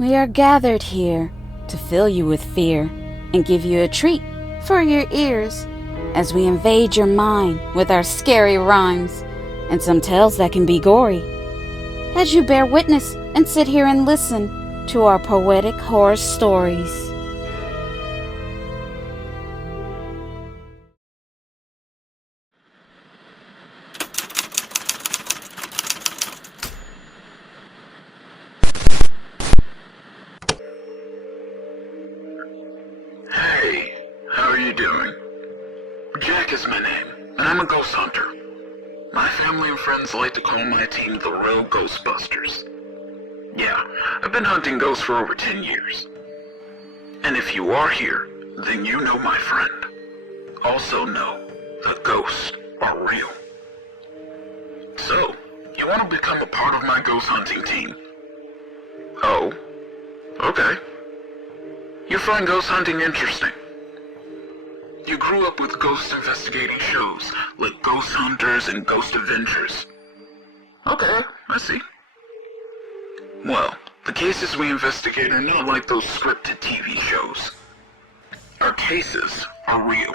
We are gathered here to fill you with fear and give you a treat for your ears as we invade your mind with our scary rhymes and some tales that can be gory. As you bear witness and sit here and listen to our poetic horror stories. Hey, how are you doing? Jack is my name, and I'm a ghost hunter. My family and friends like to call my team the Real Ghostbusters. Yeah, I've been hunting ghosts for over 10 years. And if you are here, then you know my friend. Also know that ghosts are real. So, you want to become a part of my ghost hunting team? Oh, okay. You find ghost hunting interesting. You grew up with ghost investigating shows like Ghost Hunters and Ghost Adventures. Okay, I see. Well, the cases we investigate are not like those scripted TV shows. Our cases are real.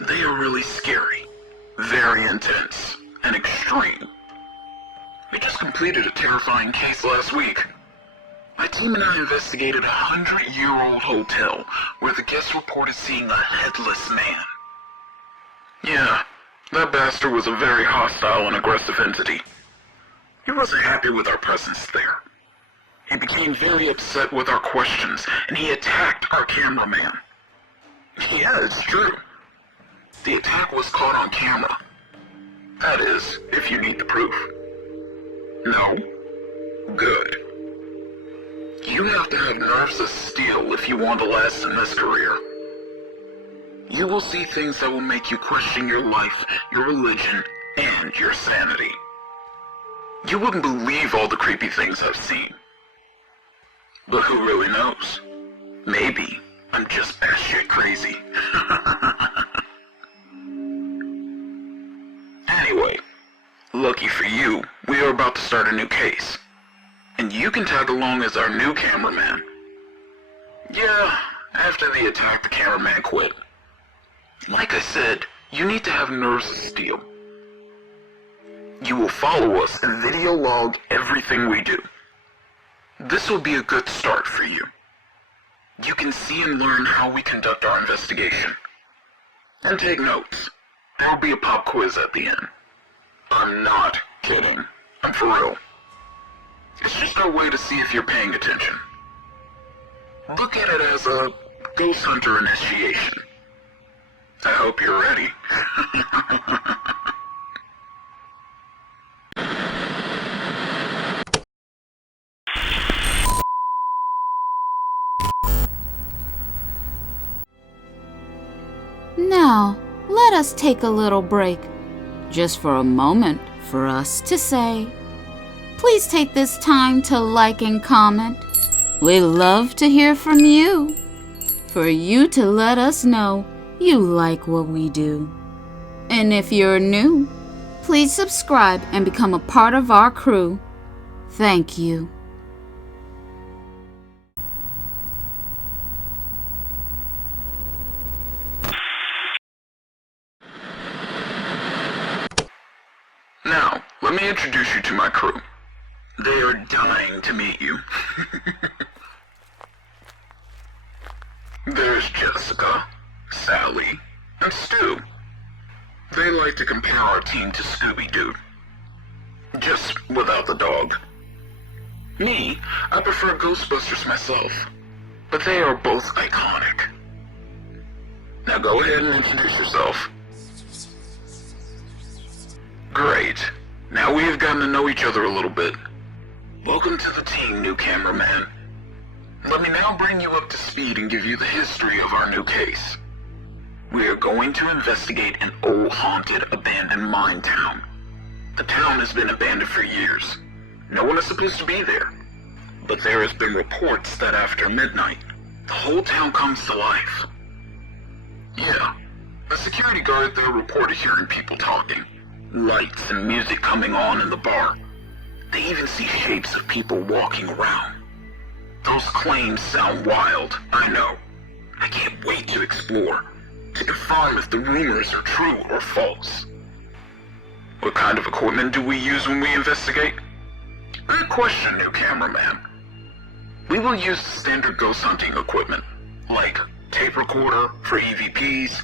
They are really scary, very intense, and extreme. We just completed a terrifying case last week. My team and I investigated a 100-year-old hotel where the guests reported seeing a headless man. Yeah, that bastard was a very hostile and aggressive entity. He wasn't happy with our presence there. He became very upset with our questions, and he attacked our cameraman. Yeah, it's true. The attack was caught on camera. That is, if you need the proof. No? Good. You have to have nerves of steel if you want to last in this career. You will see things that will make you question your life, your religion, and your sanity. You wouldn't believe all the creepy things I've seen. But who really knows? Maybe I'm just batshit crazy. Anyway, lucky for you, we are about to start a new case. And you can tag along as our new cameraman. Yeah, after the attack, the cameraman quit. Like I said, you need to have nerves of steel. You will follow us and video log everything we do. This will be a good start for you. You can see and learn how we conduct our investigation. And take notes. There will be a pop quiz at the end. I'm not kidding. I'm for real. It's just our way to see if you're paying attention. Look at it as a ghost hunter initiation. I hope you're ready. Now, let us take a little break, just for a moment for us to say, please take this time to like and comment. We love to hear from you, for you to let us know you like what we do. And if you're new, please subscribe and become a part of our crew. Thank you. Now, let me introduce you to my crew. They are dying to meet you. There's Jessica, Sally, and Stu. They like to compare our team to Scooby-Doo. Just without the dog. Me, I prefer Ghostbusters myself, but they are both iconic. Now go ahead and introduce yourself. Great. Now we have gotten to know each other a little bit. Welcome to the team, new cameraman. Let me now bring you up to speed and give you the history of our new case. We are going to investigate an old haunted abandoned mine town. The town has been abandoned for years. No one is supposed to be there. But there has been reports that after midnight, the whole town comes to life. Yeah, a security guard there reported hearing people talking. Lights and music coming on in the bar. They even see shapes of people walking around. Those claims sound wild, I know. I can't wait to explore, to confirm if the rumors are true or false. What kind of equipment do we use when we investigate? Good question, new cameraman. We will use standard ghost hunting equipment, like tape recorder for EVPs,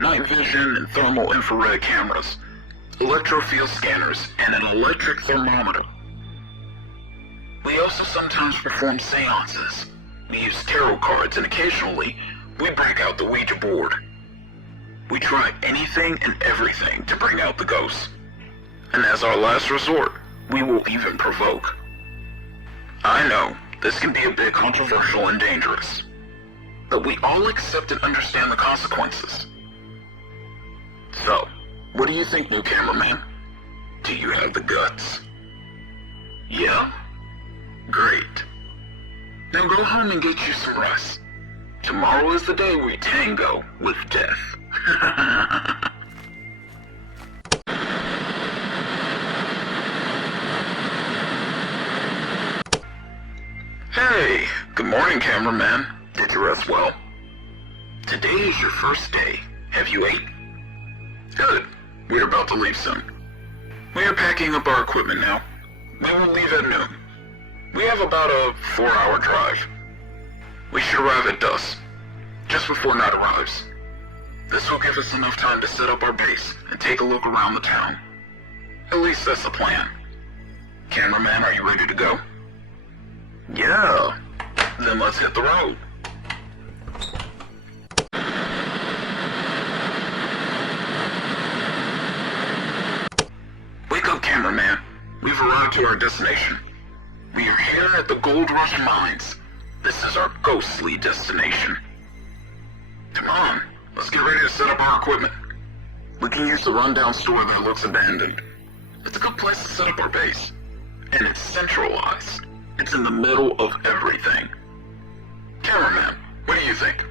night vision and thermal infrared cameras, electrofield scanners, and an electric thermometer. We also sometimes perform seances. We use tarot cards, and occasionally, we break out the Ouija board. We try anything and everything to bring out the ghosts. And as our last resort, we will even provoke. I know, this can be a bit controversial and dangerous, but we all accept and understand the consequences. So, what do you think, new cameraman? Do you have the guts? Yeah? Great. Now go home and get you some rest. Tomorrow is the day we tango with death. Hey, good morning, cameraman. Did you rest well? Today is your first day. Have you ate? Good. We're about to leave soon. We are packing up our equipment now. We will leave at noon. We have about a 4-hour drive. We should arrive at dusk, just before night arrives. This will give us enough time to set up our base and take a look around the town. At least that's the plan. Cameraman, are you ready to go? Yeah. Then let's hit the road. Wake up, cameraman. We've arrived to our destination. We are here at the Gold Rush Mines. This is our ghostly destination. Come on, let's get ready to set up our equipment. We can use the rundown store that looks abandoned. It's a good place to set up our base. And it's centralized. It's in the middle of everything. Cameraman, what do you think?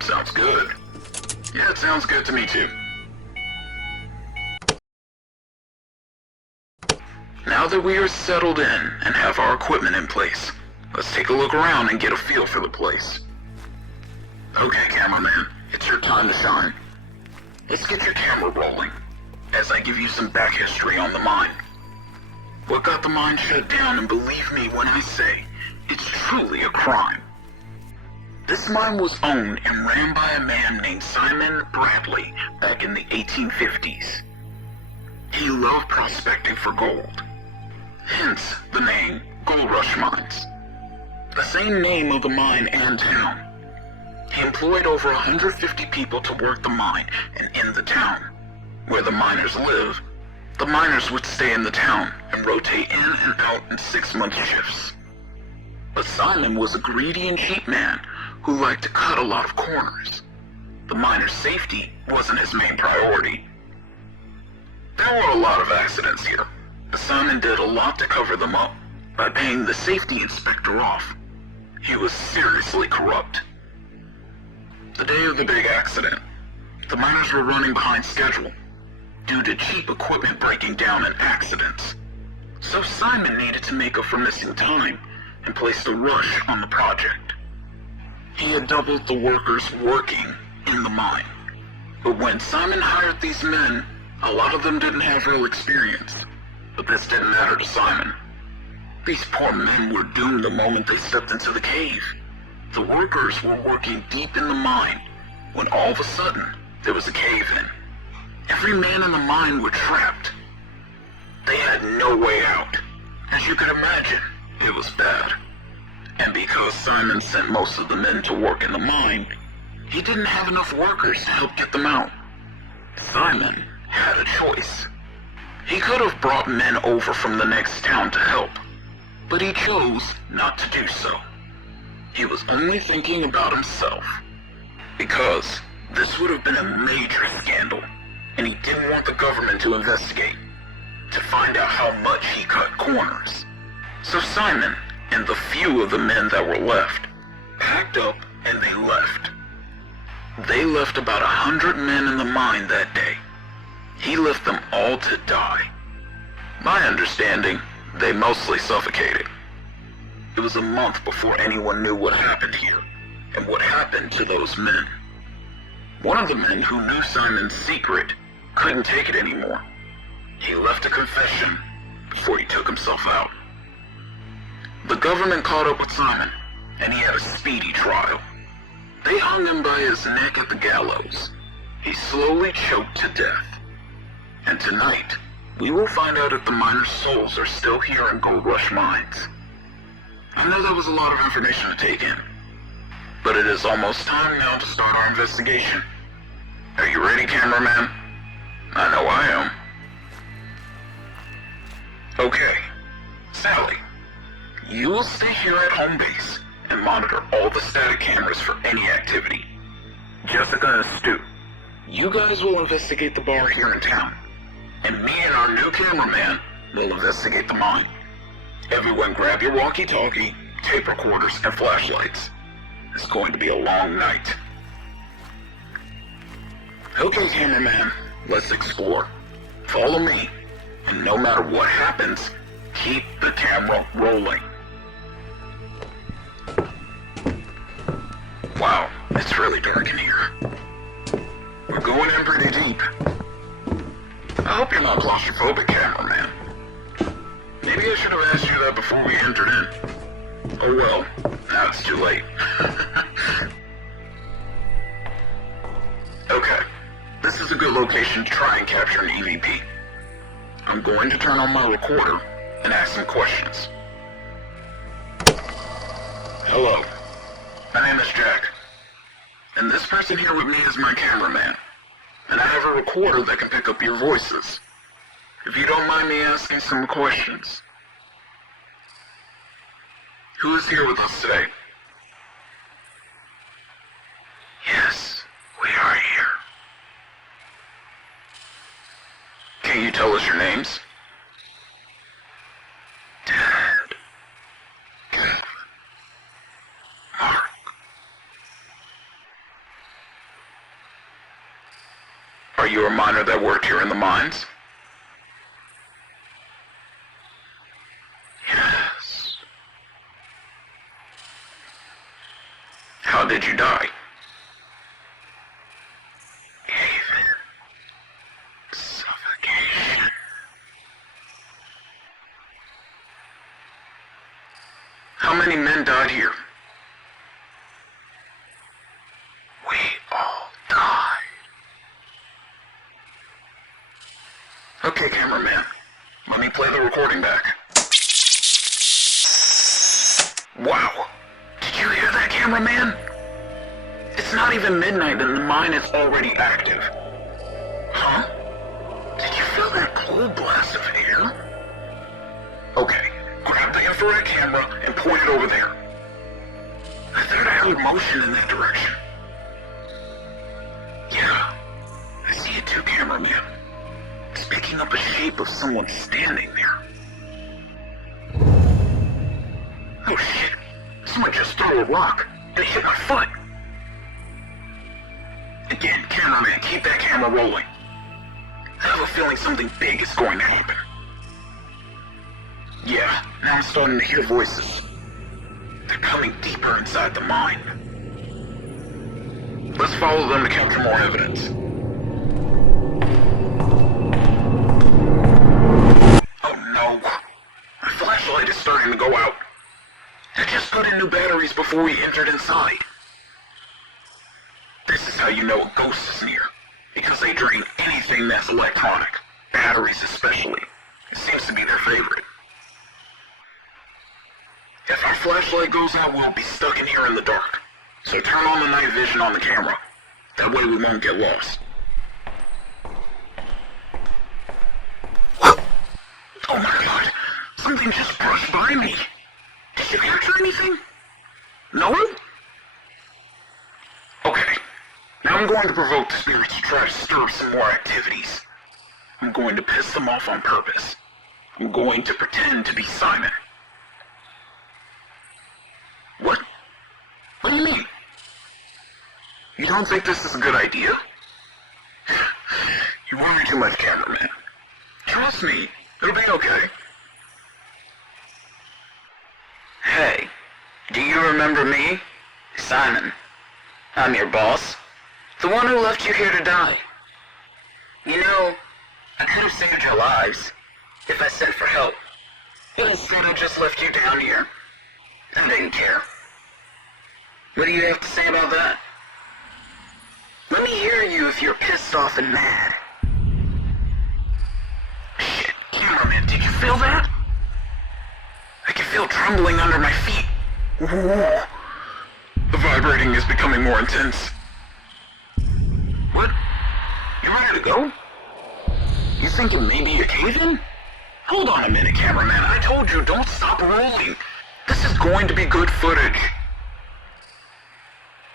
Sounds good. Yeah, it sounds good to me too. Now that we are settled in and have our equipment in place, let's take a look around and get a feel for the place. Okay, cameraman, it's your time to shine. Let's get your camera rolling, as I give you some back history on the mine. What got the mine shut down, and believe me when I say, it's truly a crime. This mine was owned and ran by a man named Simon Bradley back in the 1850s. He loved prospecting for gold. Hence the name Gold Rush Mines. The same name of the mine and town. He employed over 150 people to work the mine, and in the town, where the miners live, the miners would stay in the town and rotate in and out in 6-month shifts. But Simon was a greedy and cheap man who liked to cut a lot of corners. The miners' safety wasn't his main priority. There were a lot of accidents here. Simon did a lot to cover them up by paying the safety inspector off. He was seriously corrupt. The day of the big accident, the miners were running behind schedule due to cheap equipment breaking down in accidents. So Simon needed to make up for missing time and placed a rush on the project. He had doubled the workers working in the mine. But when Simon hired these men, a lot of them didn't have real experience. But this didn't matter to Simon. These poor men were doomed the moment they stepped into the cave. The workers were working deep in the mine when all of a sudden there was a cave-in. Every man in the mine were trapped. They had no way out. As you could imagine, it was bad. And because Simon sent most of the men to work in the mine, he didn't have enough workers to help get them out. Simon had a choice. He could have brought men over from the next town to help, but he chose not to do so. He was only thinking about himself, because this would have been a major scandal, and he didn't want the government to investigate, to find out how much he cut corners. So Simon and the few of the men that were left packed up and they left. They left about 100 men in the mine that day. He left them all to die. My understanding, they mostly suffocated. It was a month before anyone knew what happened here, and what happened to those men. One of the men who knew Simon's secret couldn't take it anymore. He left a confession before he took himself out. The government caught up with Simon, and he had a speedy trial. They hung him by his neck at the gallows. He slowly choked to death. And tonight, we will find out if the miners' souls are still here in Gold Rush Mines. I know that was a lot of information to take in, but it is almost time now to start our investigation. Are you ready, cameraman? I know I am. Okay, Sally, you will stay here at home base and monitor all the static cameras for any activity. Jessica and Stu, you guys will investigate the bar here in town, and me and our new cameraman will investigate the mine. Everyone grab your walkie-talkie, tape recorders, and flashlights. It's going to be a long night. Okay, cameraman, let's explore. Follow me, and no matter what happens, keep the camera rolling. Wow, it's really dark in here. We're going in pretty deep. I hope you're not claustrophobic, cameraman. Maybe I should have asked you that before we entered in. Oh well, now it's too late. Okay, this is a good location to try and capture an EVP. I'm going to turn on my recorder and ask some questions. Hello, my name is Jack, and this person here with me is my cameraman, and I have a recorder that can pick up your voices. If you don't mind me asking some questions. Who is here with us today? Yes, we are here. Can you tell us your names? Ted. Kevin. Mark. Are you a miner that worked here in the mines? Yes. How did you die? Suffocation. How many men died here? We all died. Okay, cameraman. Let me play the recording back. Wow! Did you hear that, cameraman? It's not even midnight and the mine is already active. Huh? Did you feel that cold blast of air? Okay, grab the infrared camera and point it over there. I thought I heard motion in that direction. Yeah, I see it too, cameraman. It's picking up a shape of someone standing there. Oh shit, someone just threw a rock and it hit my foot. Again, cameraman, keep that camera rolling. I have a feeling something big is going to happen. Yeah, now I'm starting to hear voices. They're coming deeper inside the mine. Let's follow them to capture more evidence. Oh no, my flashlight is starting to go out. I just put in new batteries before we entered inside. This is how you know a ghost is near, because they drain anything that's electronic, batteries especially. It seems to be their favorite. If our flashlight goes out, we'll be stuck in here in the dark. So turn on the night vision on the camera. That way we won't get lost. Oh my god, something just brushed by me. Did you capture anything? No one? Okay, now I'm going to provoke the spirits to try to stir up some more activities. I'm going to piss them off on purpose. I'm going to pretend to be Simon. What? What do you mean? You don't think this is a good idea? You worry too much, cameraman. Trust me, it'll be okay. Hey, do you remember me? Simon. I'm your boss. The one who left you here to die. You know, I could have saved your lives if I sent for help. But instead I just left you down here. I didn't care. What do you have to say about that? Let me hear you if you're pissed off and mad. Shit, cameraman, did you feel that? I can feel trembling under my feet. Whoa. The vibrating is becoming more intense. What? You ready to go? You think it may be a cave-in? Hold on a minute, cameraman. I told you, don't stop rolling. This is going to be good footage.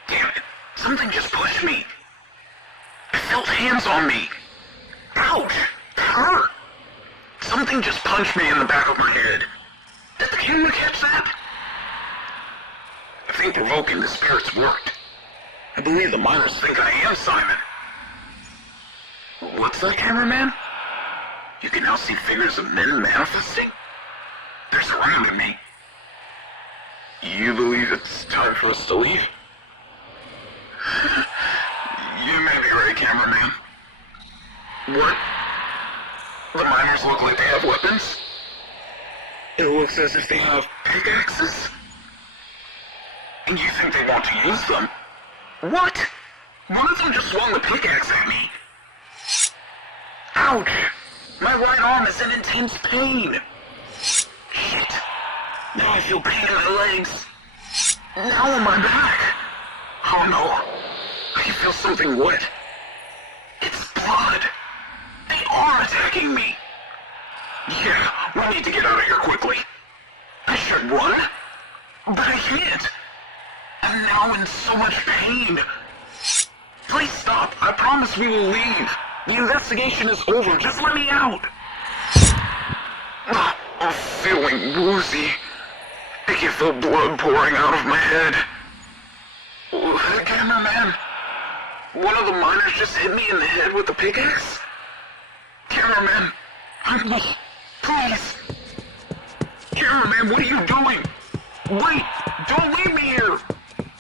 Damn it. Something just pushed me. I felt hands on me. Ouch. That hurt. Something just punched me in the back of my head. Did the camera catch that? I think provoking the spirits worked. I believe the miners think I am Simon. What's that, cameraman? You can now see figures of men manifesting? They're surrounding me. You believe it's time for us to leave? You may be right, cameraman. What? The miners look like they have weapons? It looks as if they have pickaxes? And you think they want to use them? What? One of them just swung the pickaxe at me. Ouch! My right arm is in intense pain. Shit. Now I feel pain in my legs. Now on my back. Oh no. I can feel something wet. It's blood. They are attacking me. Yeah, we need to get out of here quickly. I should run, but I can't. I'm now in so much pain. Please stop. I promise we will leave. The investigation is over. Just let me out. I'm feeling woozy. I can feel blood pouring out of my head. Cameraman, one of the miners just hit me in the head with a pickaxe. Cameraman, hide me, please. Cameraman, what are you doing? Wait, don't leave me here.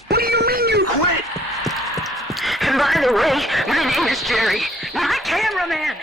What do you mean you quit? And by the way, my name is Jerry, not Cameraman.